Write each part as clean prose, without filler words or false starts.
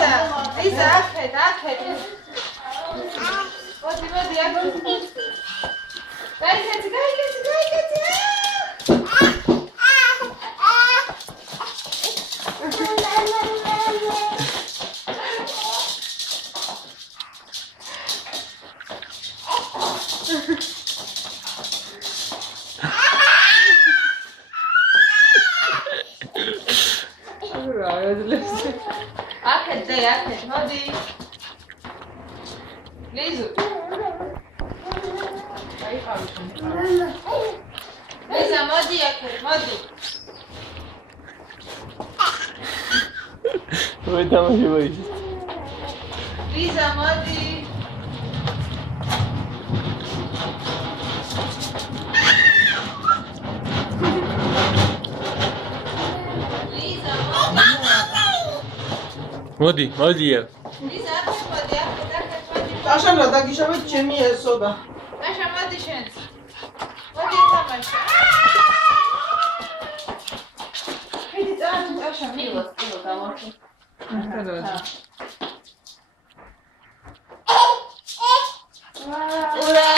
Lisa, akhet. Modi, akhet. Gaiketi. Akhet, modi. Lizu. Lisa, modi, akhet, modi. Ой, там его есть. Lisa, modi. მოდი. Lisa, akhet. Აშან რა დაგიშავეთ ჩემი ესოდა. Dasha, modi შენც. Modi თამაშა. Მიდი წავიდე Dasha, მივა გამორჩი. Ура!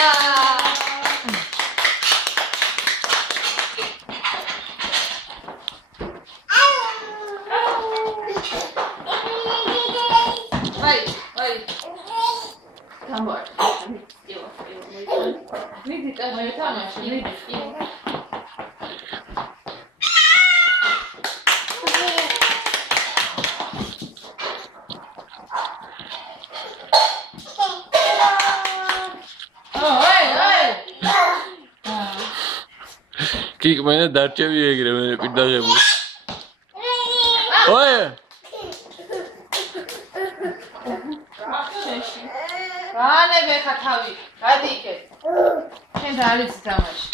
Vai. Tambor. Nidi tamaşa, nidi. კი მე დარჩევი ეგრე მე პირდაღებული. ოე! განებე ხა თავი. გადი იქეთ. შენ და არის თამაში.